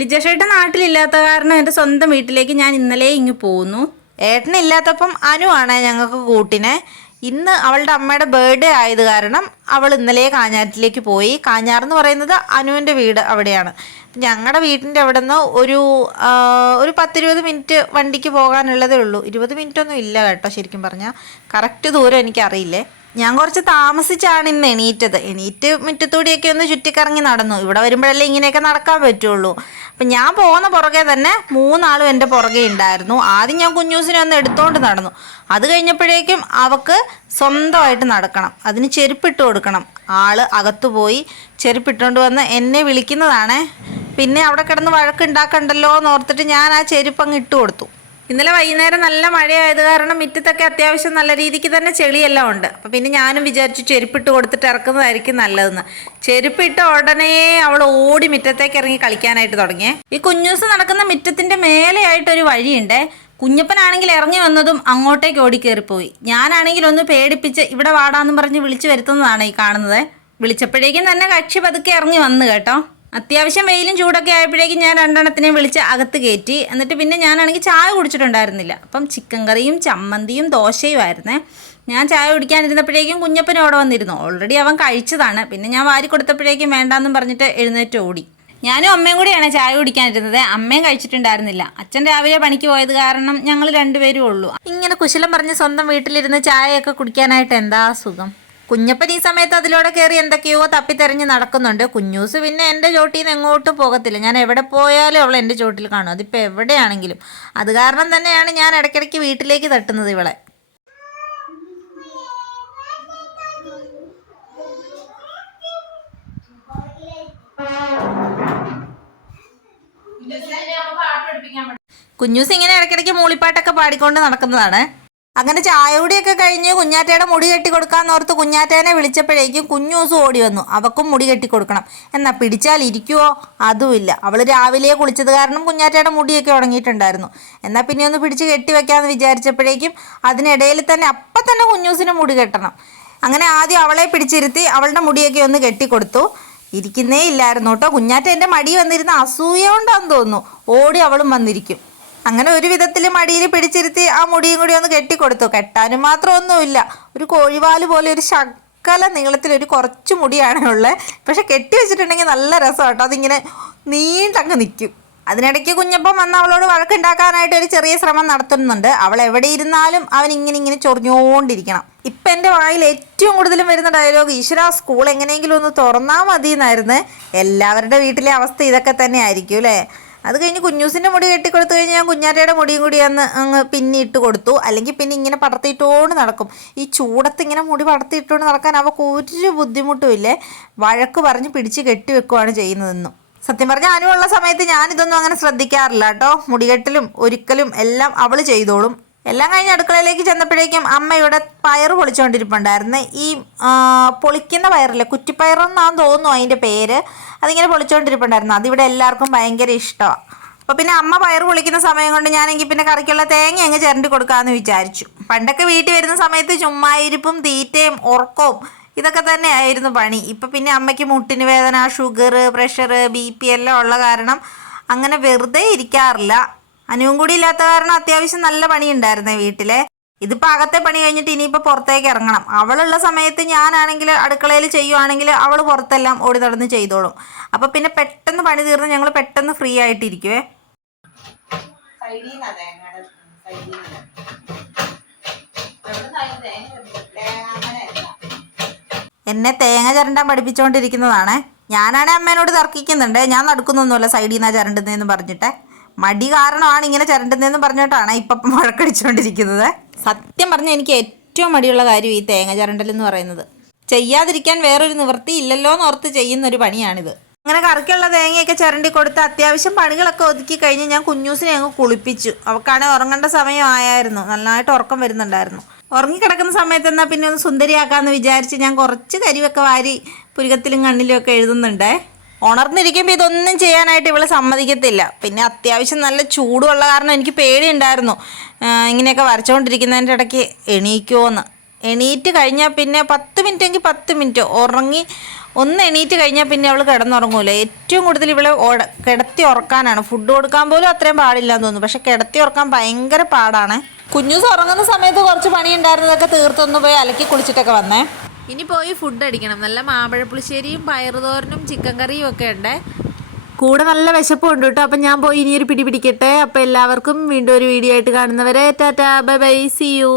ലിജേഷേട്ടൻ നാട്ടിലില്ലാത്ത കാരണം എന്റെ സ്വന്തം വീട്ടിലേക്ക് ഞാൻ ഇന്നലെ ഇങ്ങ് പോന്നു. ഏട്ടനില്ലാത്തപ്പം അനു ആണ് ഞങ്ങൾക്ക് കൂട്ടിനെ. ഇന്ന് അവളുടെ അമ്മയുടെ ബർത്ത്ഡേ ആയത് കാരണം അവൾ ഇന്നലെ കാഞ്ഞാറ്റിലേക്ക് പോയി. കാഞ്ഞാർ എന്ന് പറയുന്നത് അനുവിന്റെ വീട് അവിടെയാണ്. ഞങ്ങളുടെ വീട്ടിന്റെ അവിടെ നിന്ന് ഒരു ഒരു പത്തിരുപത് മിനിറ്റ് വണ്ടിക്ക് പോകാനുള്ളതേ ഉള്ളൂ. ഇരുപത് മിനിറ്റ് ഒന്നും ഇല്ല കേട്ടോ ശരിക്കും പറഞ്ഞാൽ. കറക്റ്റ് ദൂരം എനിക്കറിയില്ലേ. ഞാൻ കുറച്ച് താമസിച്ചാണ് ഇന്ന് എണീറ്റത്. എണീറ്റ് മുറ്റത്തൂടിയൊക്കെ ഒന്ന് ചുറ്റിക്കറങ്ങി നടന്നു. ഇവിടെ വരുമ്പോഴല്ലേ ഇങ്ങനെയൊക്കെ നടക്കാൻ പറ്റുള്ളൂ. അപ്പം ഞാൻ പോകുന്ന പുറകെ തന്നെ മൂന്നാളും എന്റെ പുറകെ ഉണ്ടായിരുന്നു. ആദ്യം ഞാൻ കുഞ്ഞൂസിനെ ഒന്ന് എടുത്തുകൊണ്ട് നടന്നു. അത് കഴിഞ്ഞപ്പോഴേക്കും അവക്ക് സ്വന്തമായിട്ട് നടക്കണം. അതിന് ചെരുപ്പിട്ട് കൊടുക്കണം. ആൾ അകത്തു പോയി ചെരുപ്പിട്ടുകൊണ്ട് വന്ന് എന്നെ വിളിക്കുന്നതാണേ. പിന്നെ അവിടെ കിടന്ന് വഴക്കുണ്ടാക്കണ്ടല്ലോ എന്ന് ഓർത്തിട്ട് ഞാൻ ആ ചെരുപ്പ് അങ്ങ് ഇട്ട് കൊടുത്തു. ഇന്നലെ വൈകുന്നേരം നല്ല മഴയായത് കാരണം മുറ്റത്തൊക്കെ അത്യാവശ്യം നല്ല രീതിക്ക് തന്നെ ചെളിയെല്ലാം ഉണ്ട്. അപ്പം പിന്നെ ഞാനും വിചാരിച്ചു ചെരുപ്പിട്ട് കൊടുത്തിട്ട് ഇറക്കുന്നതായിരിക്കും നല്ലതെന്ന്. ചെരുപ്പിട്ട ഉടനെ അവൾ ഓടി മുറ്റത്തേക്ക് ഇറങ്ങി കളിക്കാനായിട്ട് തുടങ്ങിയേ. ഈ കുഞ്ഞൂസ് നടക്കുന്ന മുറ്റത്തിന്റെ മേലെയായിട്ടൊരു വഴിയുണ്ടേ. കുഞ്ഞപ്പനാണെങ്കിൽ ഇറങ്ങി വന്നതും അങ്ങോട്ടേക്ക് ഓടിക്കേറിപ്പോയി. ഞാനാണെങ്കിൽ ഒന്ന് പേടിപ്പിച്ച് ഇവിടെ വാടാന്നും പറഞ്ഞ് വിളിച്ചു വരുത്തുന്നതാണ് ഈ കാണുന്നത്. വിളിച്ചപ്പോഴേക്കും തന്നെ കക്ഷി പതുക്കെ ഇറങ്ങി വന്നു കേട്ടോ. അത്യാവശ്യം വെയിലും ചൂടൊക്കെ ആയപ്പോഴേക്കും ഞാൻ രണ്ടെണ്ണത്തിനെയും വിളിച്ച് അകത്ത് കയറ്റി. എന്നിട്ട് പിന്നെ ഞാനാണെങ്കിൽ ചായ കുടിച്ചിട്ടുണ്ടായിരുന്നില്ല. അപ്പം ചിക്കൻ കറിയും ചമ്മന്തിയും ദോശയും ആയിരുന്നേ. ഞാൻ ചായ കുടിക്കാനിരുന്നപ്പോഴേക്കും കുഞ്ഞപ്പൻ അവിടെ വന്നിരുന്നു. ഓൾറെഡി അവൻ കഴിച്ചതാണ്. പിന്നെ ഞാൻ വാരി കൊടുത്തപ്പോഴേക്കും വേണ്ടാന്നും പറഞ്ഞിട്ട് എഴുന്നേറ്റ് ഓടി. ഞാനും അമ്മയും കൂടിയാണ് ചായ കുടിക്കാനിരുന്നത്. അമ്മയും കഴിച്ചിട്ടുണ്ടായിരുന്നില്ല. അച്ഛൻ രാവിലെ പണിക്ക് പോയത് കാരണം ഞങ്ങൾ രണ്ടുപേരും ഉള്ളൂ. ഇങ്ങനെ കുശലം പറഞ്ഞ് സ്വന്തം വീട്ടിലിരുന്ന് ചായയൊക്കെ കുടിക്കാനായിട്ട് എന്താ സുഖം? കുഞ്ഞപ്പൻ ഈ സമയത്ത് അതിലൂടെ കയറി എന്തൊക്കെയോ തപ്പിത്തെറിഞ്ഞ് നടക്കുന്നുണ്ട്. കുഞ്ഞൂസ് പിന്നെ എന്റെ ചോട്ടിൽ നിന്ന് എങ്ങോട്ടും പോകത്തില്ല. ഞാൻ എവിടെ പോയാലും അവൾ എന്റെ ചോട്ടിൽ കാണും. അതിപ്പോൾ എവിടെയാണെങ്കിലും. അത് കാരണം തന്നെയാണ് ഞാൻ ഇടയ്ക്കിടയ്ക്ക് വീട്ടിലേക്ക് തട്ടുന്നത് ഇവളെ. കുഞ്ഞൂസ് ഇങ്ങനെ ഇടയ്ക്കിടയ്ക്ക് മൂളിപ്പാട്ടൊക്കെ പാടിക്കൊണ്ട് നടക്കുന്നതാണ്. അങ്ങനെ ചായ കുടിയൊക്കെ കഴിഞ്ഞ് കുഞ്ഞാറ്റയുടെ മുടി കെട്ടി കൊടുക്കാന്നോർത്ത് കുഞ്ഞാറ്റേനെ വിളിച്ചപ്പോഴേക്കും കുഞ്ഞൂസ് ഓടി വന്നു. അവക്കും മുടി കെട്ടി കൊടുക്കണം എന്നാ പിടിച്ചാൽ ഇരിക്കുവോ? അതുമില്ല. അവൾ രാവിലെ കുളിച്ചത് കാരണം കുഞ്ഞാറ്റയുടെ മുടിയൊക്കെ ഉണങ്ങിയിട്ടുണ്ടായിരുന്നു. എന്നാൽ പിന്നെ ഒന്ന് പിടിച്ച് കെട്ടി വെക്കാമെന്ന് വിചാരിച്ചപ്പോഴേക്കും അതിനിടയിൽ തന്നെ അപ്പം തന്നെ കുഞ്ഞൂസിന് മുടി കെട്ടണം. അങ്ങനെ ആദ്യം അവളെ പിടിച്ചിരുത്തി അവളുടെ മുടിയൊക്കെ ഒന്ന് കെട്ടിക്കൊടുത്തു. ഇരിക്കുന്നേ ഇല്ലായിരുന്നു കേട്ടോ. കുഞ്ഞാറ്റ എന്റെ മടി വന്നിരുന്ന അസൂയ കൊണ്ടാന്ന് തോന്നുന്നു. ഓടി അവളും വന്നിരിക്കും. അങ്ങനെ ഒരു വിധത്തിൽ മടിയിൽ പിടിച്ചിരുത്തി ആ മുടിയും കൂടി ഒന്ന് കെട്ടിക്കൊടുത്തു. കെട്ടാനും മാത്രം ഒന്നുമില്ല. ഒരു കോഴിവാൽ പോലെ ഒരു ശക്കല നീളത്തിൽ ഒരു കുറച്ച് മുടിയാണ് ഉള്ളത് പക്ഷെ കെട്ടി വെച്ചിട്ടുണ്ടെങ്കിൽ നല്ല രസം കേട്ടോ. അതിങ്ങനെ നീണ്ടങ്ങ് നിൽക്കും അതിനിടയ്ക്ക് കുഞ്ഞപ്പം വന്ന് അവളോട് വഴക്കുണ്ടാക്കാനായിട്ട് ഒരു ചെറിയ ശ്രമം നടത്തുന്നുണ്ട്. അവൾ എവിടെ ഇരുന്നാലും അവൻ ഇങ്ങനെ ഇങ്ങനെ ചൊറിഞ്ഞുകൊണ്ടിരിക്കണം ഇപ്പം എന്റെ വായിൽ ഏറ്റവും കൂടുതലും വരുന്ന ഡയലോഗ് ഈശ്വര സ്കൂൾ എങ്ങനെയെങ്കിലും ഒന്ന് തുറന്നാൽ മതി എന്നായിരുന്നു എല്ലാവരുടെ വീട്ടിലെ അവസ്ഥ ഇതൊക്കെ തന്നെ ആയിരിക്കും അല്ലേ? അത് കഴിഞ്ഞ് കുഞ്ഞൂസിന്റെ മുടി കെട്ടിക്കൊടുത്തു കഴിഞ്ഞ് ഞാൻ കുഞ്ഞാറ്റയുടെ മുടിയും കൂടി അന്ന് അങ്ങ് പിന്നെ ഇട്ട് കൊടുത്തു. അല്ലെങ്കിൽ പിന്നെ ഇങ്ങനെ പടർത്തിയിട്ടോണ്ട് നടക്കും. ഈ ചൂടത്ത് ഇങ്ങനെ മുടി പടർത്തിയിട്ടോണ്ട് നടക്കാൻ അവൾക്ക് ഒരു ബുദ്ധിമുട്ടുമില്ലേ വഴക്ക് പറഞ്ഞ് പിടിച്ച് കെട്ടി വെക്കുവാണ് ചെയ്യുന്നതെന്നും. സത്യം പറഞ്ഞാൽ അനുവുള്ള സമയത്ത് ഞാനിതൊന്നും അങ്ങനെ ശ്രദ്ധിക്കാറില്ല കേട്ടോ. മുടികെട്ടലും ഒരിക്കലും എല്ലാം അവൾ ചെയ്തോളും. എല്ലാം കഴിഞ്ഞ് അടുക്കളയിലേക്ക് ചെന്നപ്പോഴേക്കും അമ്മ ഇവിടെ പയർ പൊളിച്ചുകൊണ്ടിരിപ്പുണ്ടായിരുന്നു ഈ പൊളിക്കുന്ന പയറില്ലേ? കുറ്റിപ്പയറെന്നാന്ന് തോന്നുന്നു അതിന്റെ പേര്. അതിങ്ങനെ പൊളിച്ചുകൊണ്ടിരിപ്പുണ്ടായിരുന്നു അതിവിടെ എല്ലാവർക്കും ഭയങ്കര ഇഷ്ടമാണ് അപ്പോൾ പിന്നെ അമ്മ പയർ പൊളിക്കുന്ന സമയം കൊണ്ട് ഞാനെങ്കിൽ പിന്നെ കറിക്കുള്ള തേങ്ങ അങ്ങ് ചിരണ്ടി കൊടുക്കാമെന്ന് വിചാരിച്ചു. പണ്ടൊക്കെ വീട്ടിൽ വരുന്ന സമയത്ത് ചുമ്മായിരിപ്പും തീറ്റയും ഉറക്കവും ഇതൊക്കെ തന്നെ ആയിരുന്നു പണി. ഇപ്പം പിന്നെ അമ്മയ്ക്ക് മുട്ടിന് വേദന ഷുഗർ പ്രഷർ ബി പി എല്ലാം ഉള്ള കാരണം അങ്ങനെ വെറുതെ ഇരിക്കാറില്ല. അനുവും കൂടി ഇല്ലാത്ത കാരണം അത്യാവശ്യം നല്ല പണി ഉണ്ടായിരുന്നേ വീട്ടിലെ. ഇതിപ്പോ അകത്തെ പണി കഴിഞ്ഞിട്ട് ഇനിയിപ്പോ പുറത്തേക്ക് ഇറങ്ങണം. അവളുള്ള സമയത്ത് ഞാനാണെങ്കിൽ അടുക്കളയിൽ ചെയ്യുവാണെങ്കിൽ അവൾ പുറത്തെല്ലാം ഓടി നടന്ന് ചെയ്തോളും. അപ്പൊ പിന്നെ പെട്ടെന്ന് പണി തീർന്ന് ഞങ്ങൾ പെട്ടെന്ന് ഫ്രീ ആയിട്ടിരിക്കുവേ. എന്നെ തേങ്ങ ചിരണ്ടാൻ പഠിപ്പിച്ചുകൊണ്ടിരിക്കുന്നതാണ് ഞാനാണെ അമ്മേനോട് തർക്കിക്കുന്നുണ്ട്. ഞാൻ നടക്കുന്നൊന്നുമല്ല സൈഡിൽ നിന്നാ ചിരണ്ടുന്നതെന്ന് പറഞ്ഞിട്ട്. മടി കാരണമാണ് ഇങ്ങനെ ചിരണ്ടുന്നതെന്ന് പറഞ്ഞിട്ടാണ് ഇപ്പം മുഴക്കടിച്ചുകൊണ്ടിരിക്കുന്നത് സത്യം പറഞ്ഞാൽ എനിക്ക് ഏറ്റവും മടിയുള്ള കാര്യം ഈ തേങ്ങ ചിരണ്ടൽ എന്ന് പറയുന്നത്. ചെയ്യാതിരിക്കാൻ വേറൊരു നിവൃത്തി ഇല്ലല്ലോ എന്ന് ഓർത്ത് ചെയ്യുന്ന ഒരു പണിയാണിത്. അങ്ങനെ കറിക്കുള്ള തേങ്ങയൊക്കെ ചിരണ്ടി കൊടുത്ത് അത്യാവശ്യം പണികളൊക്കെ ഒതുക്കി കഴിഞ്ഞ് ഞാൻ കുഞ്ഞൂസിനെ അങ്ങ് കുളിപ്പിച്ചു. അവൾക്കാണെങ്കിൽ ഉറങ്ങേണ്ട സമയമായിരുന്നു നന്നായിട്ട് ഉറക്കം വരുന്നുണ്ടായിരുന്നു. ഉറങ്ങിക്കിടക്കുന്ന സമയത്ത് എന്നാൽ പിന്നെ ഒന്ന് സുന്ദരിയാക്കാമെന്ന് വിചാരിച്ച് ഞാൻ കുറച്ച് കരിവൊക്കെ വാരി പുരുകത്തിലും കണ്ണിലും ഒക്കെ എഴുതുന്നുണ്ടേ. ഉണർന്നിരിക്കുമ്പോൾ ഇതൊന്നും ചെയ്യാനായിട്ട് ഇവൾ സമ്മതിക്കത്തില്ല. പിന്നെ അത്യാവശ്യം നല്ല ചൂടുള്ള കാരണം എനിക്ക് പേടിയുണ്ടായിരുന്നു. ഇങ്ങനെയൊക്കെ വരച്ചുകൊണ്ടിരിക്കുന്നതിന്റെ ഇടയ്ക്ക് എണീക്കുമോന്ന് എണീറ്റ് കഴിഞ്ഞാൽ പിന്നെ പത്ത് മിനിറ്റ് എങ്കിൽ പത്ത് മിനിറ്റ് ഉറങ്ങി ഒന്ന് എണീറ്റ് കഴിഞ്ഞാൽ പിന്നെ അവൾ കിടന്നുറങ്ങൂല. ഏറ്റവും കൂടുതൽ ഇവളെ കിടത്തി ഉറക്കാനാണ്. ഫുഡ് കൊടുക്കാൻ പോലും അത്രയും പാടില്ല എന്ന് തോന്നുന്നു. പക്ഷെ കിടത്തി ഉറക്കാൻ ഭയങ്കര പാടാണ്. കുഞ്ഞു ഉറങ്ങുന്ന സമയത്ത് കുറച്ച് പണി ഉണ്ടായിരുന്നതൊക്കെ തീർത്തൊന്ന് പോയി അലക്കി കുളിച്ചിട്ടൊക്കെ വന്നേ. ഇനി പോയി ഫുഡ് അടിക്കണം. നല്ല മാമ്പഴപ്പുളിശ്ശേരിയും പയറുതോരനും ചിക്കൻ കറിയും ഒക്കെ ഉണ്ട്. കൂടെ നല്ല വിശപ്പുണ്ട് കേട്ടോ. അപ്പം ഞാൻ പോയി ഇനിയൊരു പിടി പിടിക്കട്ടെ. അപ്പം എല്ലാവർക്കും വീണ്ടും ഒരു വീഡിയോ ആയിട്ട് കാണുന്നവരെ ta ta bye bye see you